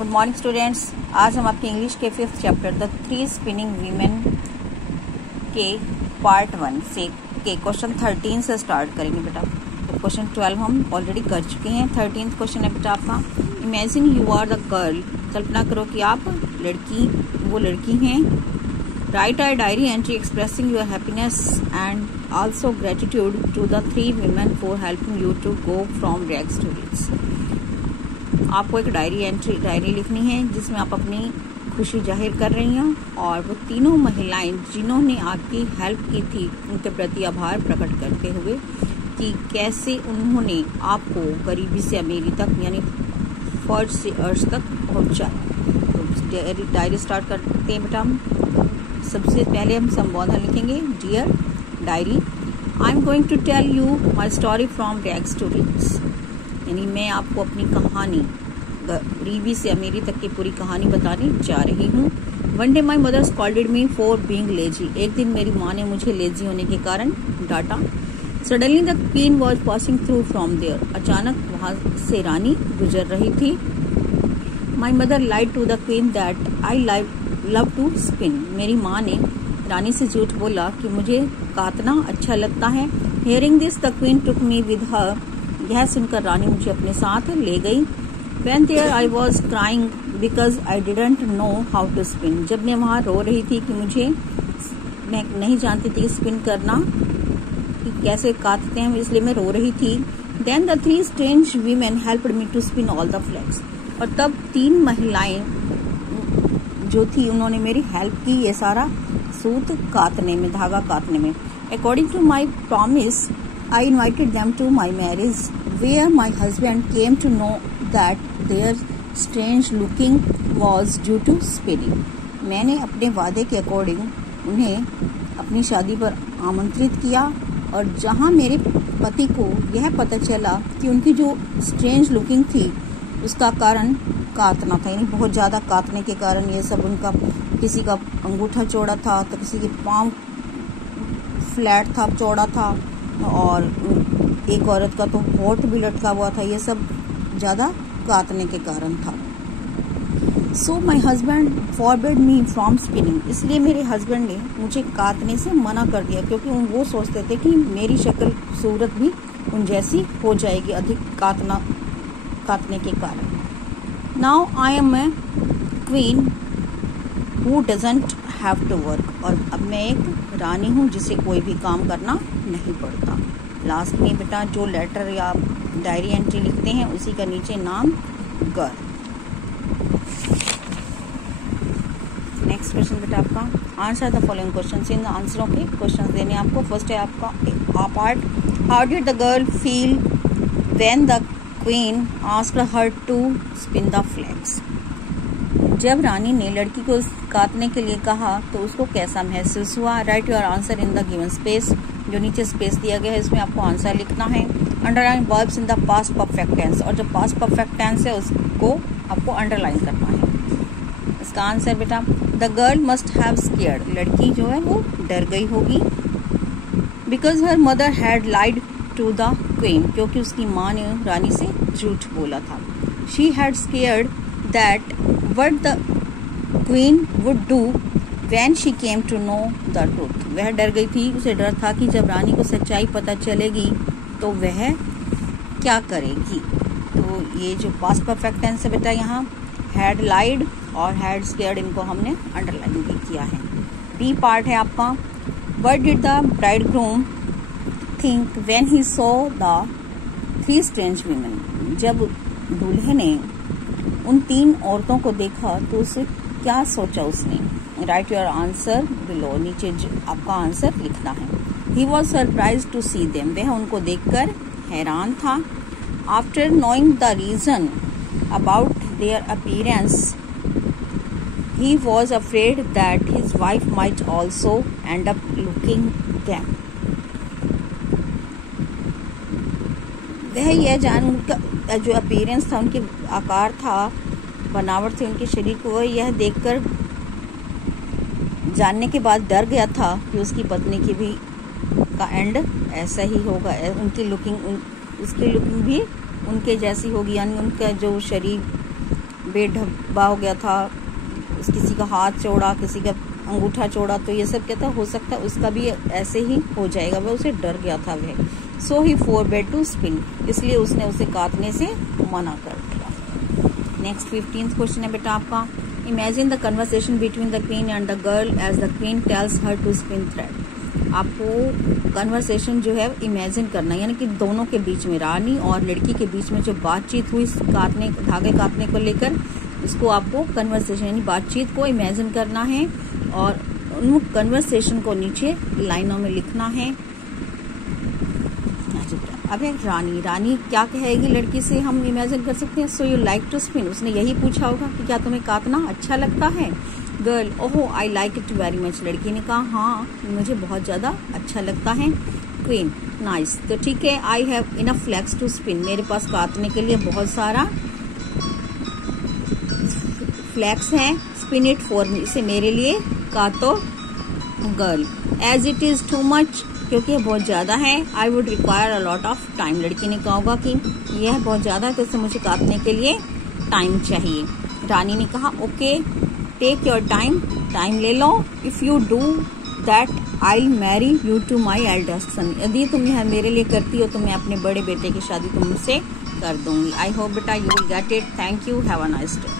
Good morning students. आज हम आपके इंग्लिश के 5th chapter the 3 spinning women के पार्ट 1 से के क्वेश्चन 13 से स्टार्ट करेंगे बेटा। तो क्वेश्चन 12 हम ऑलरेडी कर चुके हैं। 13th क्वेश्चन है बेटा आपका, imagine you are the girl. कल्पना करो कि आप वो लड़की हैं। Write a diary entry expressing your happiness and also gratitude to the 3 women for helping you to go from rags to rich. आपको एक डायरी लिखनी है जिसमें आप अपनी खुशी जाहिर कर रही हैं और वो तीनों महिलाएं जिन्होंने आपकी हेल्प की थी उनके प्रति आभार प्रकट करते हुए कि कैसे उन्होंने आपको गरीबी से अमीरी तक यानी फर्ज से अर्श तक पहुंचाया। तो डायरी स्टार्ट करते हैं बेटा। सबसे पहले हम संबोधन लिखेंगे। Dear diary, I am going to tell you my story from rags to rich. यानी मैं आपको अपनी कहानी गरीबी से अमीरी तक की पूरी कहानी बताने जा रही हूँ। One day my mother scolded me for being lazy. एक दिन मेरी माँ ने मुझे लेजी होने के कारण डांटा। Suddenly the queen was passing through from there. अचानक वहाँ से रानी गुजर रही थी। My mother lied to the queen that I love to spin. मेरी माँ ने रानी से झूठ बोला कि मुझे काटना अच्छा लगता है। Hearing this the queen took me with her. यह सुनकर रानी मुझे अपने साथ ले गई। When there I was crying because I didn't know how to spin. जब मैं वहाँ रो रही थी कि मैं नहीं जानती थी स्पिन करना कि कैसे काटते हैं, इसलिए मैं रो रही थी। Then the 3 strange women helped me to spin all the flags. और तब 3 महिलाएं जो थी उन्होंने मेरी हेल्प की ये सारा सूत काटने में, धागा काटने में। According to my promise, I invited them to my marriage, where my husband came to know that their strange looking was due to spinning. मैंने अपने वादे के अकॉर्डिंग उन्हें अपनी शादी पर आमंत्रित किया और जहां मेरे पति को यह पता चला कि उनकी जो स्ट्रेंज लुकिंग थी उसका कारण काटना था, यानी बहुत ज़्यादा काटने के कारण ये सब उनका, किसी का अंगूठा चौड़ा था तो किसी के पाँव फ्लैट था, चौड़ा था, और एक औरत का तो होठ भी लटका हुआ था। ये सब ज़्यादा काटने के कारण था। So my husband forbid me from spinning. इसलिए मेरे हस्बैंड ने मुझे काटने से मना कर दिया क्योंकि वो सोचते थे कि मेरी शक्ल सूरत भी उन जैसी हो जाएगी अधिक काटने के कारण। Now I am a queen who doesn't have to work. और अब मैं एक रानी हूँ जिसे कोई भी काम करना नहीं पड़ता। लास्ट में बेटा जो लेटर या डायरी एंट्री लिखते हैं उसी का नीचे नाम गर्ल। नेक्स्ट क्वेश्चन बेटा आपका, आंसर द फॉलोइंग क्वेश्चन। इन आंसरों के क्वेश्चन देने आपको। फर्स्ट है आपका part, how did the girl feel when the queen asked her to spin the flags. जब रानी ने लड़की को काटने के लिए कहा तो उसको कैसा महसूस हुआ। Right your answer in the given space. जो नीचे स्पेस दिया गया है इसमें आपको आंसर लिखना है। Underline verbs in the past perfect tense, और जो पास्ट परफेक्ट टेंस है उसको आपको अंडरलाइन करना है। इसका आंसर बेटा, the girl must have scared. लड़की जो है वो डर गई होगी। Because her mother had lied to the queen, क्योंकि उसकी माँ ने रानी से झूठ बोला था। She had scared that what the queen would do when she came to know the truth. वह डर गई थी, उसे डर था कि जब रानी को सच्चाई पता चलेगी तो वह क्या करेगी। तो ये जो पास्ट परफेक्ट टेंस है बेटा, यहाँ हैड लाइड और हैड स्केयर्ड इनको हमने अंडरलाइन भी किया है। बी पार्ट है आपका, what did the bridegroom think when he saw the 3 strange women. जब दूल्हे ने उन 3 औरतों को देखा तो उसे क्या सोचा उसने। Write your answer below. नीचे आपका आंसर लिखना है। He was surprise to see them. वह उनको देखकर हैरान था। After knowing the reason about their appearance he was afraid that his wife might also end up looking them. वह यह जान जो अपीयरेंस था, उनके आकार था, बनावट थी उनके शरीर को, वह यह देखकर जानने के बाद डर गया था कि उसकी पत्नी की भी का एंड ऐसा ही होगा। उसकी लुकिंग भी उनके जैसी होगी, यानी उनका जो शरीर बेढब्बा हो गया था, किसी का हाथ चौड़ा, किसी का अंगूठा चौड़ा, तो ये सब कहता हो सकता है उसका भी ऐसे ही हो जाएगा, वह उसे डर गया था वह। सो ही फोरबेड टू स्पिन, इसलिए उसने उसे काटने से मना कर दिया। नेक्स्ट 15th क्वेश्चन है बेटा आपका, imagine the conversation between the queen and the girl as the queen tells her to spin thread. आपको कन्वर्सेशन जो है इमेजिन करना है, यानी कि दोनों के बीच में, रानी और लड़की के बीच में जो बातचीत हुई धागे काटने को लेकर, इसको आपको कन्वर्सेशन यानी बातचीत को इमेजिन करना है और उन कन्वर्सेशन को नीचे लाइनों में लिखना है। अब है रानी क्या कहेगी लड़की से, हम इमेजिन कर सकते हैं। So you like to spin, उसने यही पूछा होगा कि क्या तुम्हें काटना अच्छा लगता है। गर्ल, ओहो I like it very much, लड़की ने कहा हाँ मुझे बहुत ज़्यादा अच्छा लगता है। क्वीन, नाइस, तो ठीक है, I have enough flax to spin, मेरे पास काटने के लिए बहुत सारा फ्लैक्स है। स्पिन इट फॉर मी, इसे मेरे लिए काटो। Girl, as it is too much, क्योंकि यह बहुत ज़्यादा है। I would require a lot of time, लड़की ने कहा होगा कि यह बहुत ज़्यादा है तो इसे मुझे काटने के लिए टाइम चाहिए। रानी ने कहा ओके टेक योर टाइम ले लो। If you do that I marry you to my eldest son, यदि तुम यह मेरे लिए करती हो तो मैं अपने बड़े बेटे की शादी तुमसे कर दूंगी। आई होप बेटा you will get it. Thank you, have a nice day.